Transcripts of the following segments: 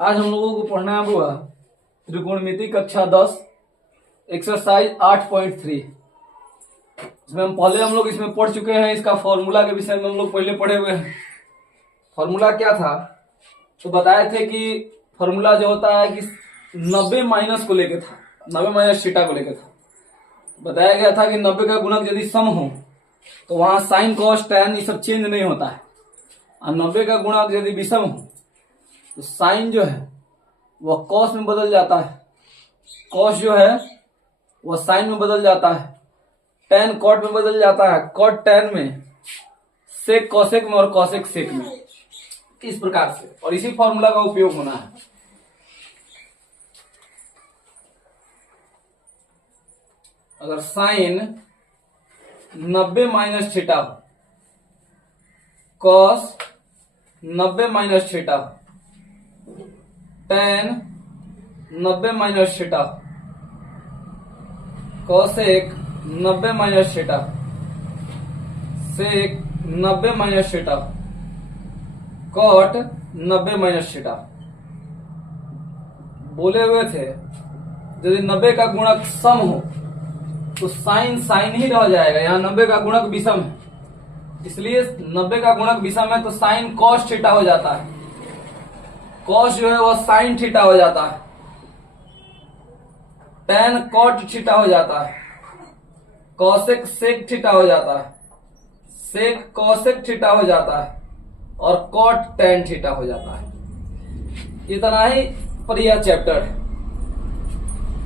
आज हम लोगों को पढ़ना है हुआ त्रिकोणमिति कक्षा 10 एक्सरसाइज 8.3। इसमें हम लोग इसमें पढ़ चुके हैं। इसका फॉर्मूला के विषय में हम लोग पहले पढ़े हुए हैं। फॉर्मूला क्या था तो बताए थे कि फॉर्मूला जो होता है कि 90 माइनस को लेके था, 90 माइनस थीटा को लेके था। बताया गया था कि 90 का गुणक यदि सम हो तो वहां साइन कॉस टैन ये सब चेंज नहीं होता है, और 90 का गुणक यदि विषम हो तो साइन जो है वह कॉस में बदल जाता है, कॉस जो है वह साइन में बदल जाता है, टैन कॉट में बदल जाता है, कॉट टैन में, सेक कॉसेक में और कॉसेक सेक में, इस प्रकार से। और इसी फॉर्मूला का उपयोग होना है। अगर साइन 90 माइनस थीटा हो, कॉस 90 माइनस थीटा हो, tan 90 minus theta, cosec 90 minus theta, sec 90 minus theta, cot 90 minus theta. बोले हुए थे यदि 90 का गुणक सम हो तो साइन साइन ही रह जाएगा। यहाँ 90 का गुणक विषम है, इसलिए 90 का गुणक विषम है तो साइन कॉस थीटा हो जाता है, कॉस जो है वह साइन थीटा हो जाता है, टैन कॉट थीटा हो जाता है, कॉसेक सेक थीटा हो जाता है, सेक कॉसेक थीटा हो जाता है और कॉट टैन थीटा हो जाता है। इतना ही पर यह चैप्टर है।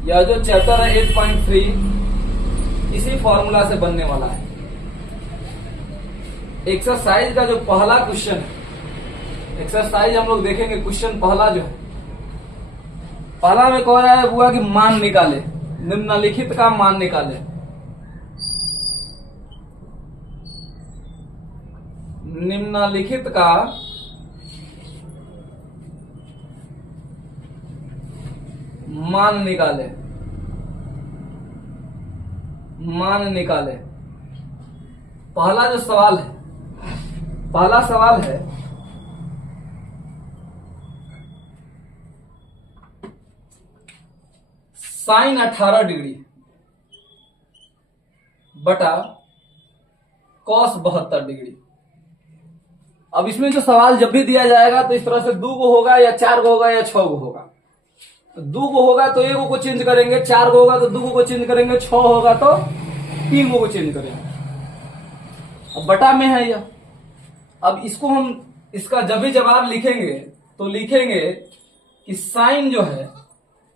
यह जो चैप्टर है 8.3 इसी फॉर्मूला से बनने वाला है। एक्सरसाइज का जो पहला क्वेश्चन है, एक्सरसाइज हम लोग देखेंगे। क्वेश्चन पहला जो है, पहला में कह रहा है हुआ कि मान निकाले, निम्नलिखित का मान निकाले। निम्नलिखित का मान निकाले, मान निकाले। पहला जो सवाल है, पहला सवाल है साइन 18 डिग्री बटा कॉस 72 डिग्री। अब इसमें जो सवाल जब भी दिया जाएगा तो इस तरह से 2 को होगा या 4 को होगा या 6 को होगा। तो 2 को होगा तो 1 को चेंज करेंगे, 4 को होगा तो 2 को चेंज करेंगे, 6 होगा तो 3 को चेंज करेंगे। अब बटा में है यह। अब इसको हम इसका जब भी जवाब लिखेंगे तो लिखेंगे कि साइन जो है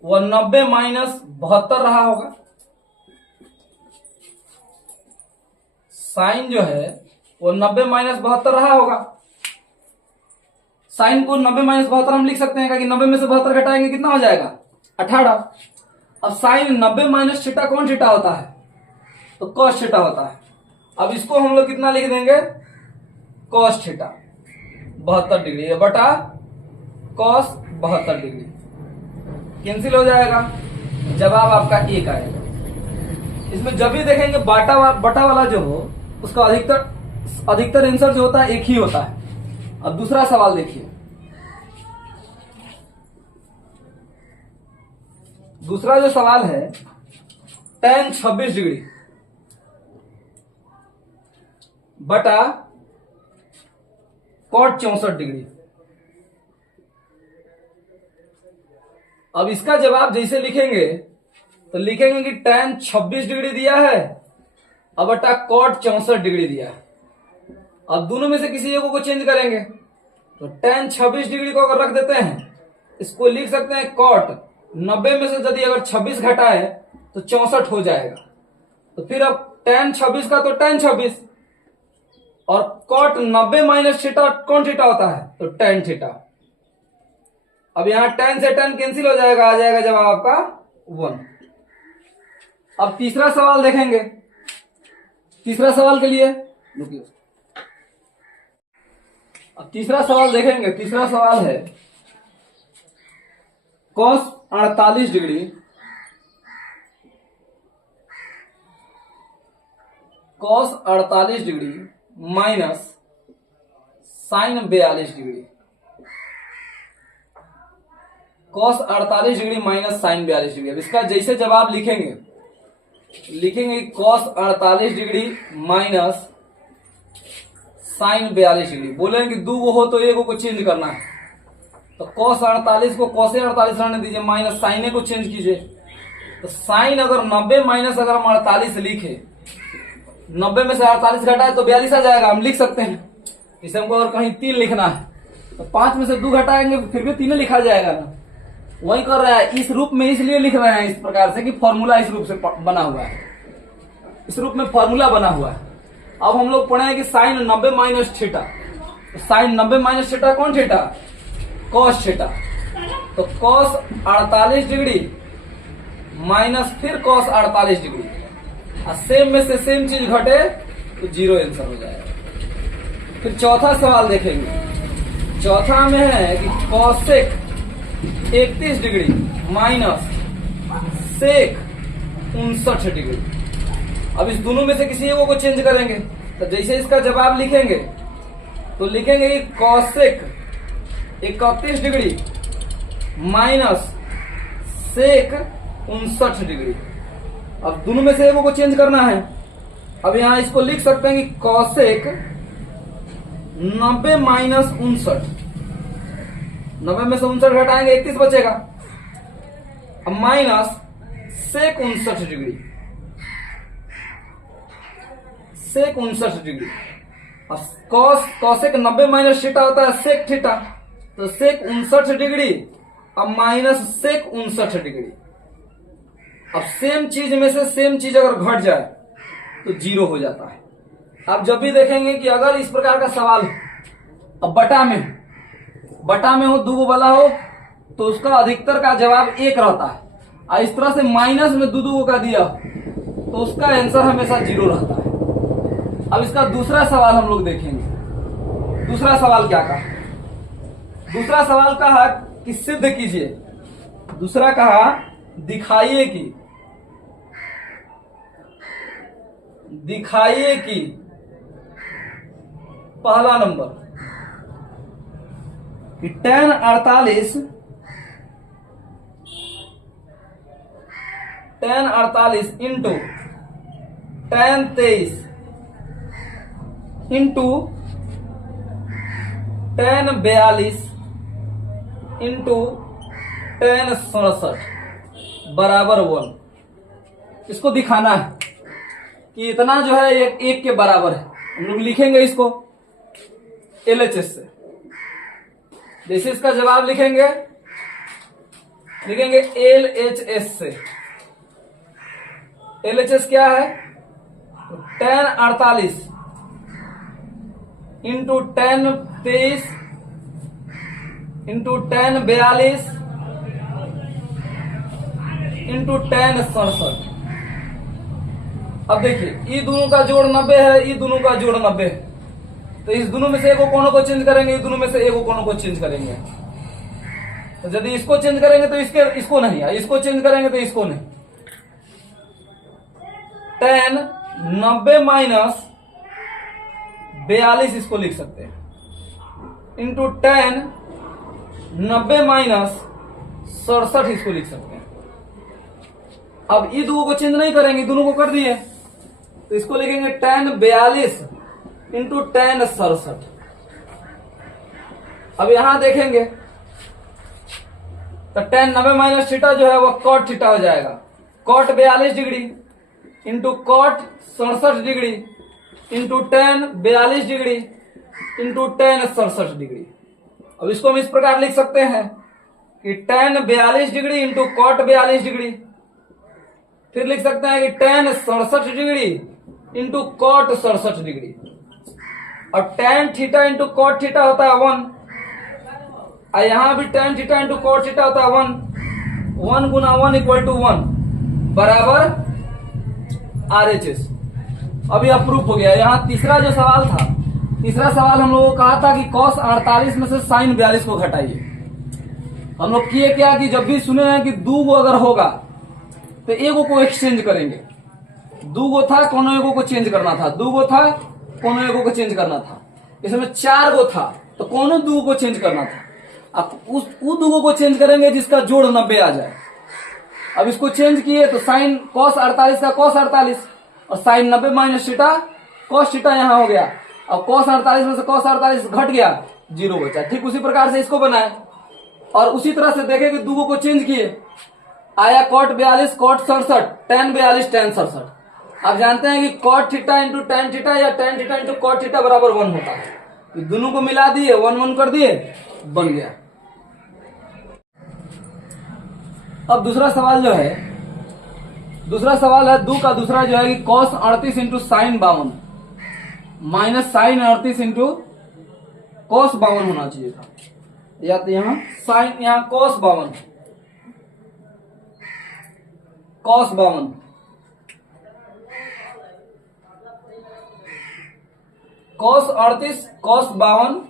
वह 90 माइनस 72 रहा होगा। साइन जो है वो 90 माइनस 72 रहा होगा। साइन को 90 माइनस 72 हम लिख सकते हैं कि 90 में से 72 घटाएंगे कितना हो जाएगा 18। अब साइन 90 माइनस थीटा कौन थीटा होता है तो कॉस थीटा होता है। अब इसको हम लोग कितना लिख देंगे कॉस थीटा 72 डिग्री बटा कॉस 72 डिग्री। कैंसिल हो जाएगा, जवाब आपका 1 आएगा। इसमें जब भी देखेंगे बटा वाला जो हो उसका अधिकतर आंसर जो होता है एक ही होता है। अब दूसरा सवाल देखिए। दूसरा जो सवाल है tan 26 डिग्री बटा cot 64 डिग्री। अब इसका जवाब जैसे लिखेंगे तो लिखेंगे कि tan 26 डिग्री दिया है अब बटा cot 64 डिग्री दिया है। अब दोनों में से किसी एक को चेंज करेंगे तो tan 26 डिग्री को अगर रख देते हैं, इसको लिख सकते हैं cot 90 में से यदि अगर 26 घटाए तो 64 हो जाएगा। तो फिर अब tan 26 का तो tan 26 और cot 90 माइनस थीटा कौन थीटा होता है तो tan थीटा। अब यहां tan से tan कैंसिल हो जाएगा, आ जाएगा जवाब आपका 1। अब तीसरा सवाल देखेंगे। तीसरा सवाल के लिए रुकिए। अब तीसरा सवाल देखेंगे। तीसरा सवाल है cos 48 degree cos 48 degree minus sine 42 degree. cos 48 degree minus sine 42 degree. अब इसका जैसे जवाब लिखेंगे cos 48 degree minus sine 42 degree. बोलेंगे कि दो गो हो तो एक को चेंज करना है, तो cos 48 को cos 48 रहने दीजिए, माइनस साइने को चेंज कीजिए। तो साइन अगर 90 माइनस अगर हम 48 लिखे, 90 में से 48 घटाए तो 42 आ जाएगा, हम लिख सकते हैं। इसे हमको अगर कहीं 3 लिखना है तो 5 में से 2 घटाएंगे फिर भी 3 लिखा जाएगा ना। वही कर रहा है, इस रूप में इसलिए लिख रहे हैं इस प्रकार से कि फॉर्मूला इस रूप से बना हुआ है, इस रूप में फॉर्मूला बना हुआ है। अब हम लोग पढ़े हैं कि साइन 90 माइनस थीटा, तो साइन 90 माइनस थीटा कौन थीटा? Cos theta. तो कॉस 48 डिग्री माइनस फिर कॉस 48 डिग्री, और सेम में से सेम चीज घटे तो 0 आंसर हो जाएगा। फिर चौथा सवाल देखेंगे। चौथा में है कि cosec 31 degree minus sec 59 degree. अब इस दोनों में से किसी एक को चेंज करेंगे, तो जैसे इसका जवाब लिखेंगे तो लिखेंगे कि cosec 31 degree minus sec 59 degree. अब दोनों में से एक को चेंज करना है। अब यहां इसको लिख सकते हैं कि कॉसेक 90 माइनस 59, 90 में से 59 घटाएंगे 31 बचेगा। अब माइनस सेक 59 डिग्री, सेक 59 डिग्री। अब कॉसेक 90 माइनस थीटा होता है सेक थीटा, तो सेक 59 डिग्री अब माइनस सेक 59 डिग्री। अब सेम चीज में से सेम चीज अगर घट जाए तो 0 हो जाता है। अब जब भी देखेंगे कि अगर इस प्रकार का सवाल अब बटा में हो, दो वाला हो, तो उसका अधिकतर का जवाब 1 रहता है, और इस तरह से माइनस में दो का दिया तो उसका आंसर हमेशा 0 रहता है। अब इसका दूसरा सवाल हम लोग देखेंगे। दूसरा सवाल क्या कहा? दूसरा सवाल कहा कि सिद्ध कीजिए, दूसरा कहा दिखाइए कि पहला नंबर कि tan 48 into tan 23 into tan 42 into tan 67 बराबर 1। इसको दिखाना है कि इतना जो है एक के बराबर है। हम लोग लिखेंगे इसको LHS से। जैसे इसका जवाब लिखेंगे LHS से। LHS क्या है? tan 48 into tan 23 into tan 42 into tan 67। अब देखिए, ये दोनों का जोड़ 90 है, ये दोनों का जोड़ 90 है, तो इस दोनों में से एक कोनों को चेंज करेंगे, दोनों में से एक कोनों को चेंज करेंगे। तो यदि इसको चेंज करेंगे तो इसको नहीं, इसको चेंज करेंगे तो इसको नहीं। tan 90 माइनस 42 इसको लिख सकते हैं, इंटू tan 90 माइनस 67 इसको लिख सकते हैं। अब ये दो को चेंज नहीं करेंगे, दोनों को कर दिए, तो इसको लिखेंगे tan 42 इंटू tan 67। अब यहां देखेंगे तो tan 90 माइनस थीटा जो है वो cot थीटा हो जाएगा। cot 42 degree into cot 67 degree into tan 42 degree into tan 67 degree. अब इसको हम इस प्रकार लिख सकते हैं कि tan 42 degree into cot 42 degree, फिर लिख सकते हैं कि tan 67 degree into cot 67 degree. और tan theta into cot theta होता है 1, और यहां भी tan theta into cot theta होता है 1 गुना 1 इक्वल टू 1 बराबर RHS। अभी अप्रूव हो गया। यहाँ तीसरा जो सवाल था, तीसरा सवाल हम लोगों को कहा था कि cos 48 में से sin 42 को घटाइए। हम लोग किए क्या कि जब भी सुने हैं कि दो गो अगर होगा तो एगो को एक्सचेंज करेंगे। दो गो था, कोनो एगो को चेंज करना था, दो गो था, कोनो एगो को चेंज करना था। इसमें 4 गो था तो कोनो दो को चेंज करना था। अब उस दोनों को चेंज करेंगे जिसका जोड़ 90 आ जाए। अब इसको चेंज किए तो साइन cos 48 का cos 48 और sine 90 minus theta cos theta यहाँ हो गया। अब cos 48 में से cos 48 घट गया, 0 बचा। ठीक उसी प्रकार से इसको बनाए और उसी तरह से देखे कि दोनों को चेंज किए, आया cot 42 cot 67 tan 42 tan 67। आप जानते हैं कि cot theta into tan theta या tan theta into cot theta बराबर 1 होता है। तो दोनों को मिला दिए, 1 1 कर दिए, बन गया। अब दूसरा सवाल जो है, दूसरा सवाल है 2 का दूसरा जो है कि cos 38 into sine 52 minus sine 38 into cos 52 होना चाहिए था, या तो यहाँ साइन, यहाँ cos 52 cos 52 cos 38 cos 52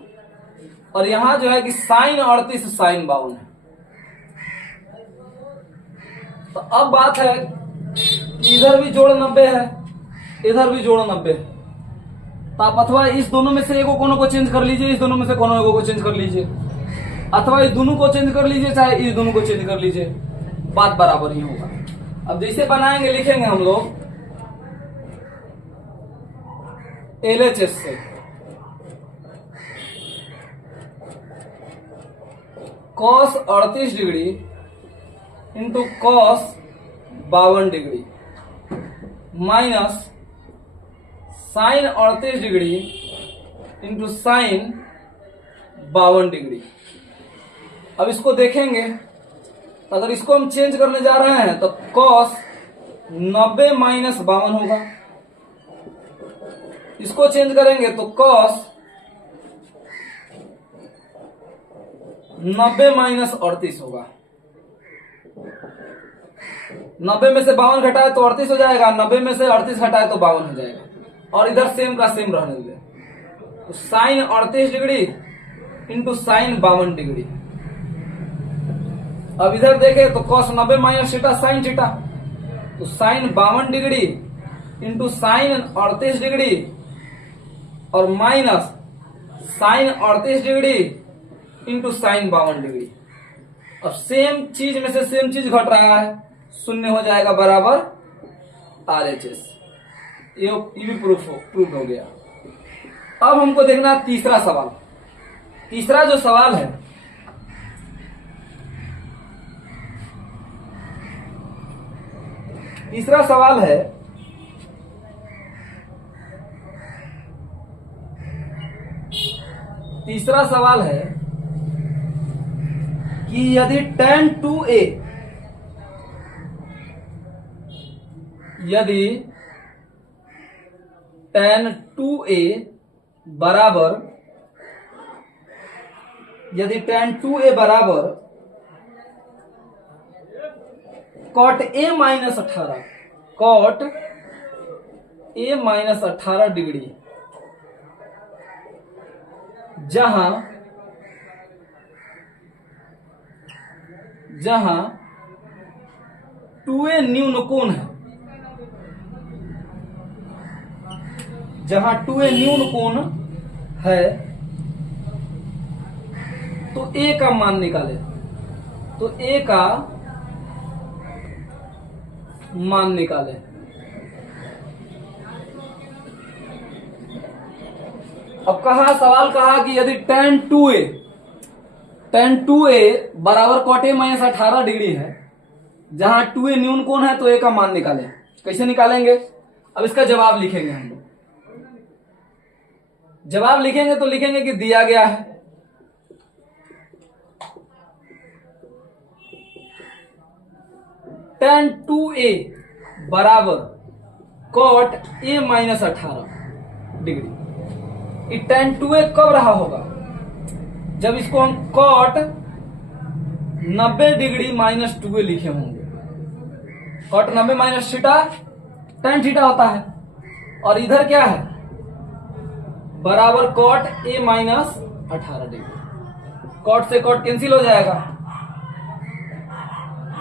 और यहां जो है कि साइन 38 साइन 52 है। तो अब बात है कि इधर भी जोड़ 90 है, इधर भी जोड़ 90 है। तो आप अथवा इस दोनों में से एगो कोनो को चेंज कर लीजिए, इस दोनों में से कोनो एगो को चेंज कर लीजिए, अथवा इस दोनों को चेंज कर लीजिए, चाहे इस दोनों को चेंज कर लीजिए, बात बराबर ही होगा। अब जैसे बनाएंगे, लिखेंगे हम लोग LHS से cos 38 degree into cos 52 degree minus sine 38 degree into sine 52 degree. अब इसको देखेंगे, अगर इसको हम चेंज करने जा रहे हैं तो cos 90 माइनस 52 होगा। इसको चेंज करेंगे तो cos 90 माइनस 38 होगा। 90 में से 52 घटाए तो 38 हो जाएगा, 90 में से 38 घटाए तो 52 हो जाएगा, और इधर सेम का सेम रहने दे। तो sine 38 degree into sine 52 degree. अब इधर देखें तो cos 90 minus theta sine theta, तो sine 52 degree into sine 38 degree और minus sine 38 degree into sine 52 degree. अब सेम चीज में से सेम चीज घट रहा है, शून्य हो जाएगा बराबर RHS। ये भी प्रूफ हो गया। अब हमको देखना तीसरा सवाल। तीसरा जो सवाल है, तीसरा सवाल है तीसरा सवाल है कि यदि tan 2a यदि tan 2a बराबर यदि tan 2a बराबर cot a minus 18 cot a minus 18 degree, जहां जहां 2a न्यून कोण है, जहां 2a न्यून कोण है, तो a का मान निकाले। तो a का मान निकाले। अब सवाल कहा कि यदि tan 2a बराबर cot a माइनस 18 डिग्री है, जहां 2a न्यून कोण है, तो a का मान निकाले। कैसे निकालेंगे? अब इसका जवाब लिखेंगे हम लोग। जवाब लिखेंगे तो लिखेंगे कि दिया गया है tan 2a बराबर cot a minus 18 degree. tan 2a कब रहा होगा? जब इसको हम cot 90 डिग्री माइनस 2a लिखे होंगे। cot 90 minus theta tan theta होता है, और इधर क्या है? बराबर cot a minus 18 degree. cot से cot कैंसिल हो जाएगा,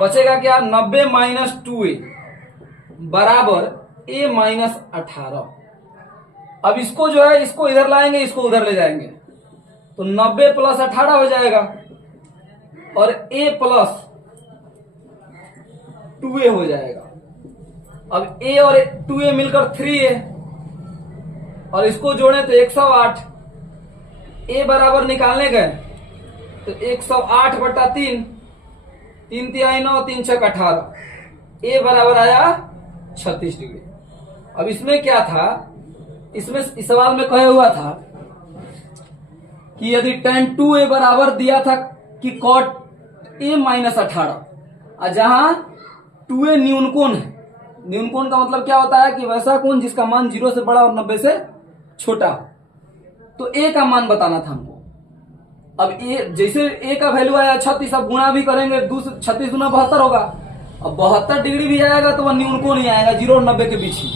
बचेगा क्या? 90 माइनस 2a बराबर a माइनस 18। अब इसको जो है, इसको इधर लाएंगे, इसको उधर ले जाएंगे, तो 90 प्लस 18 हो जाएगा, और a प्लस 2a हो जाएगा। अब a और 2a मिलकर 3a, और इसको जोड़े तो 108। a बराबर निकालने गए तो 108 बटा 3, 3 तिहाई 9, 3 छक 18, a बराबर आया 36 डिग्री। अब इसमें क्या था, इसमें इस सवाल में कहा हुआ था कि यदि tan 2a बराबर दिया था कि cot a माइनस 18, जहां 2a न्यून कोण है। न्यून कोण का मतलब क्या होता है कि वैसा कोण जिसका मान 0 से बड़ा और 90 से छोटा हो। तो a का मान बताना था हमको। अब a, जैसे a का वैल्यू आया 36, अब गुणा भी करेंगे, 36 गुना 72 होगा। अब 72 डिग्री भी आएगा तो वह न्यून कोण ही आएगा, 0 और 90 के बीच ही।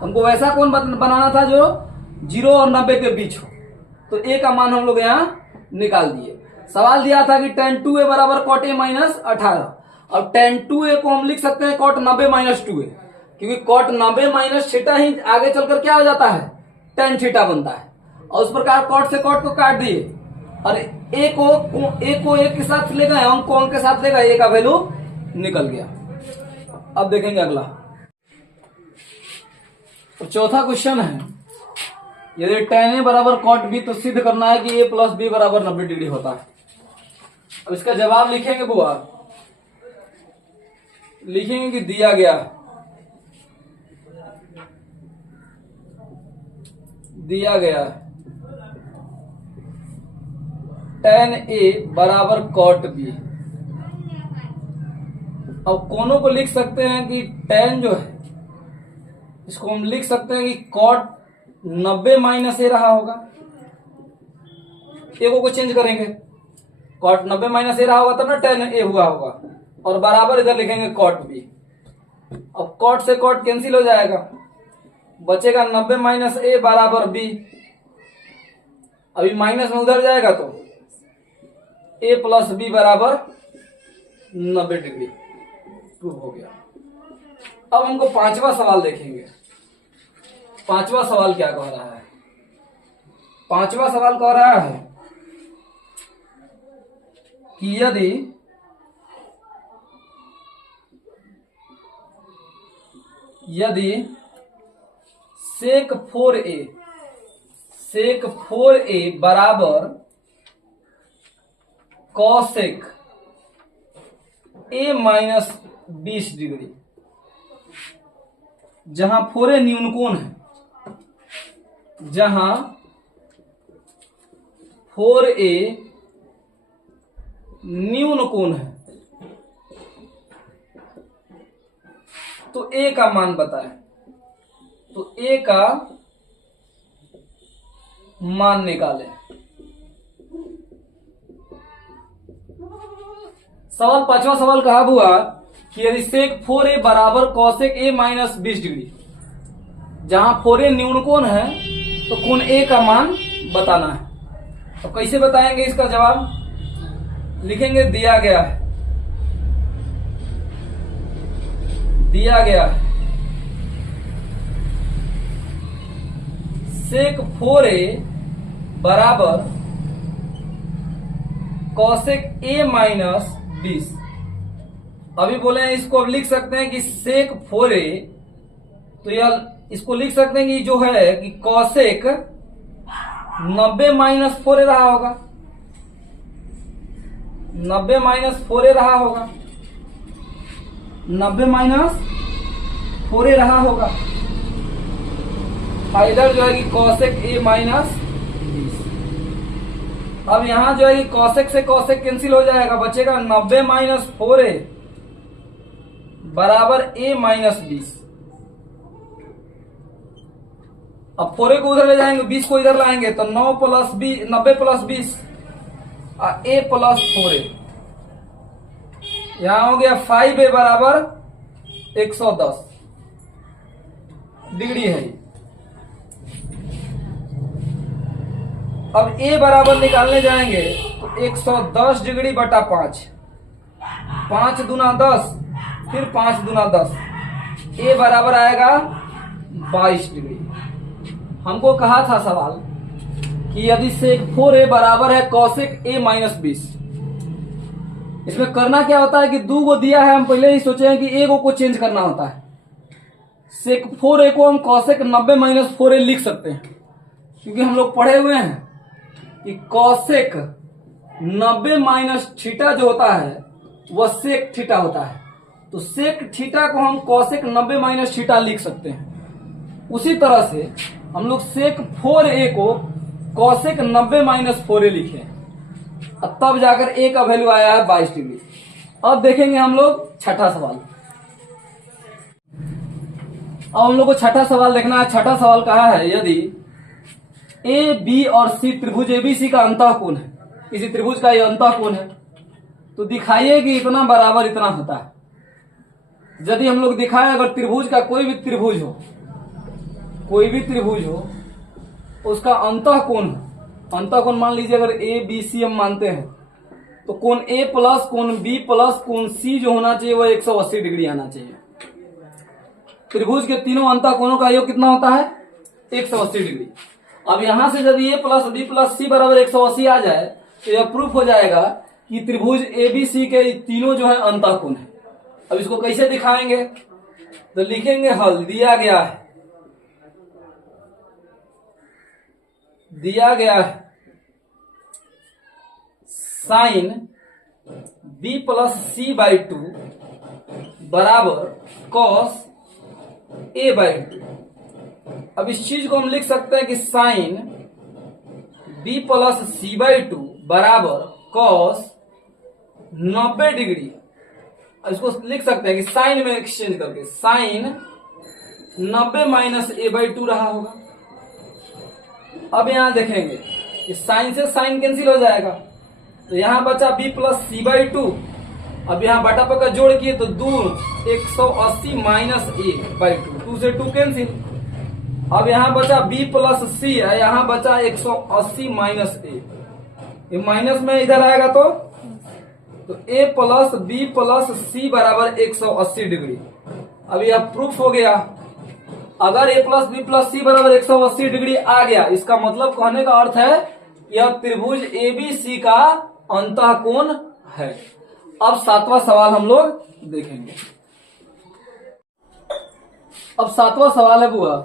हमको वैसा कोण बनाना था जो 0 और 90 के बीच हो। तो a का मान हम लोग यहाँ निकाल दिए। सवाल दिया था कि tan 2a बराबर cot a माइनस 18। अब tan 2a को हम लिख सकते हैं cot 90 माइनस 2a, क्योंकि cot 90 माइनस थीटा ही आगे चलकर क्या हो जाता है, tan थीटा बनता है। और उस प्रकार cot से cot को काट दिए, और a को एक के साथ ले गए, अंक को अंक के साथ ले गए, a का वैल्यू निकल गया। अब देखेंगे अगला। तो चौथा क्वेश्चन है, यदि tan a बराबर cot b तो सिद्ध करना है कि a प्लस b बराबर 90 डिग्री होता है। अब इसका जवाब लिखेंगे बुआ, लिखेंगे कि दिया गया tan a बराबर cot b। अब कोनों को लिख सकते हैं कि tan जो है इसको हम लिख सकते हैं कि cot 90 माइनस a रहा होगा। a को चेंज करेंगे, cot 90 माइनस a रहा होगा तब ना tan a हुआ होगा, और बराबर इधर लिखेंगे cot b। अब cot से cot कैंसिल हो जाएगा, बचेगा 90 माइनस a बराबर b। अभी माइनस में उधर जाएगा तो a प्लस b बराबर 90 डिग्री प्रूव हो गया। अब हमको पांचवा सवाल देखेंगे। पांचवा सवाल क्या कह रहा है, पांचवा सवाल कह रहा है कि यदि sec 4a बराबर cosec a माइनस 20 डिग्री, जहां 4a न्यून कोण है, जहां 4a न्यून कोण है, तो a का मान बताएं। तो a का मान निकालें। सवाल पांचवा सवाल कहा हुआ कि यदि sec 4a बराबर cosec a माइनस 20 डिग्री, जहां 4a न्यून कोण है तो कोण a का मान बताना है। तो कैसे बताएंगे इसका जवाब, लिखेंगे दिया गया है sec 4a बराबर cosec a माइनस 20। अभी बोले हैं इसको अब लिख सकते हैं कि sec 4a, तो यह इसको लिख सकते हैं कि जो है कि cosec 90 माइनस 4a रहा होगा, 90 माइनस 4a रहा होगा, 90 माइनस 4a रहा होगा। इधर जो है कि cosec a माइनस 20। अब यहां जो है कि cosec से cosec कैंसिल हो जाएगा, बचेगा 90 माइनस 4a बराबर a माइनस 20। अब 4a को उधर ले जाएंगे, 20 को इधर लाएंगे तो 9 plus 20, 90 plus 20 a plus 4a। यहां हो गया 5a बराबर 110 डिग्री है। अब a बराबर निकालने जाएंगे तो 110 डिग्री बटा 5, 5 दूना 10, फिर 5 दूना 10, a बराबर आएगा 22 डिग्री। हमको कहा था सवाल कि यदि sec 4a बराबर है cosec a माइनस 20, इसमें करना क्या होता है कि 2 को दिया है, हम पहले ही सोचे हैं कि ए को चेंज करना होता है। सेक 4a को हम कॉसेक 90 माइनस 4a लिख सकते हैं, क्योंकि हम लोग पढ़े हुए हैं कि कॉसेक 90 माइनस थीटा जो होता है वह सेक थीटा होता है। तो सेक थीटा को हम कॉसेक 90 माइनस थीटा लिख सकते हैं। उसी तरह से हम लोग सेक 4a को कॉसेक 90 माइनस 4a लिखे, तब जाकर a का वैल्यू आया है 22 डिग्री। अब देखेंगे हम लोग छठा सवाल। अब हम लोग को छठा सवाल देखना है। छठा सवाल कहा है, यदि ए बी और सी त्रिभुज एबीसी का अंतःकोण है, किसी त्रिभुज का यह अंतःकोण है, तो दिखाइए कि इतना बराबर इतना होता है। यदि हम लोग दिखाएं अगर त्रिभुज का कोई भी त्रिभुज हो उसका अंतःकोण, अंतःकोण मान लीजिए अगर ए बी सी हम मानते हैं, तो कोण ए प्लस कोण बी प्लस कोण सी जो होना चाहिए वह 180 डिग्री आना चाहिए। त्रिभुज के तीनों अंतःकोणों का योग कितना होता है? 180 डिग्री। अब यहां से यदि ए प्लस बी प्लस सी बराबर 180 आ जाए तो यह प्रूफ हो जाएगा कि त्रिभुज एबीसी के तीनों जो है अंतःकोण है। अब इसको कैसे दिखाएंगे? तो लिखेंगे हल। दिया गया है sine B plus C by 2 बराबर कॉस ए बाई 2। अब इस चीज को हम लिख सकते हैं कि sine B plus C by 2 बराबर कॉस 90 डिग्री। अब इसको लिख सकते हैं कि साइन में एक्सचेंज करके साइन 90 माइनस ए बाई 2 रहा होगा। अब यहां देखेंगे कि साइन से साइन कैंसिल हो जाएगा, तो यहां बचा बी प्लस सी बाई 2। अब यहां बटा पका जोड़ किए तो 180 माइनस ए बाई 2 से 2 कैंसिल। अब यहां बचा b प्लस सी, यहां बचा 180 माइनस ए। ये माइनस में इधर आएगा तो a प्लस बी प्लस सी बराबर 180 डिग्री। अब यह प्रूफ हो गया। अगर a प्लस बी प्लस सी बराबर 180 डिग्री आ गया, इसका मतलब कहने का अर्थ है यह त्रिभुज एबीसी का अंतःकोण है। अब सातवां सवाल हम लोग देखेंगे। अब सातवां सवाल है बुआ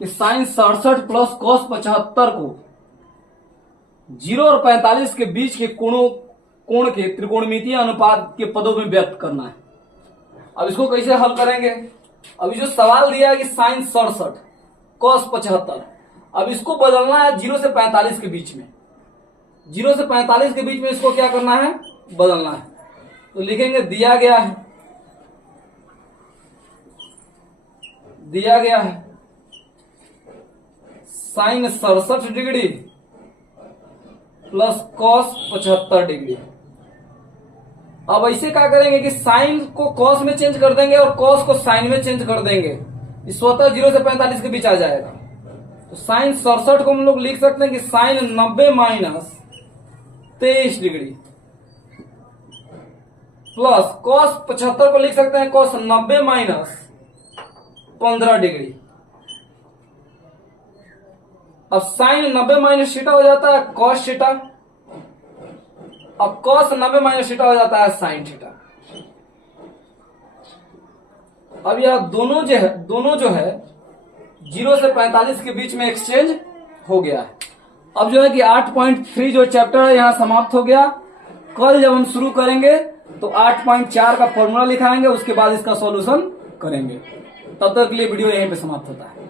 कि साइन 67 प्लस कॉस 75 को 0 और 45 के बीच के कोण के त्रिकोणमितीय अनुपात के पदों में व्यक्त करना है। अब इसको कैसे हल करेंगे? अभी जो सवाल दिया है कि साइन 67 कॉस 75, अब इसको बदलना है 0 से 45 के बीच में। 0 से 45 के बीच में इसको क्या करना है? बदलना है। तो लिखेंगे दिया गया है sine 67 degree plus cos 75 degree. अब ऐसे क्या करेंगे कि साइन को कॉस में चेंज कर देंगे और कॉस को साइन में चेंज कर देंगे। इस स्वतः 0 से 45 के बीच आ जाएगा। तो साइन 67 को हम लोग लिख सकते हैं कि sine 90 minus 23 degree plus cos 75 को लिख सकते हैं कॉस 90 माइनस 15 डिग्री। अब साइन 90 माइनस थीटा हो जाता है कॉस थीटा, अब कॉस 90 माइनस थीटा हो जाता है साइन थीटा। अब यह दोनों जो है 0 से 45 के बीच में एक्सचेंज हो गया है। अब जो है कि 8.3 जो चैप्टर है यहां समाप्त हो गया। कल जब हम शुरू करेंगे तो 8.4 का फॉर्मूला लिखाएंगे, उसके बाद इसका सॉल्यूशन करेंगे। तब तक के लिए वीडियो यहीं पे समाप्त होता है।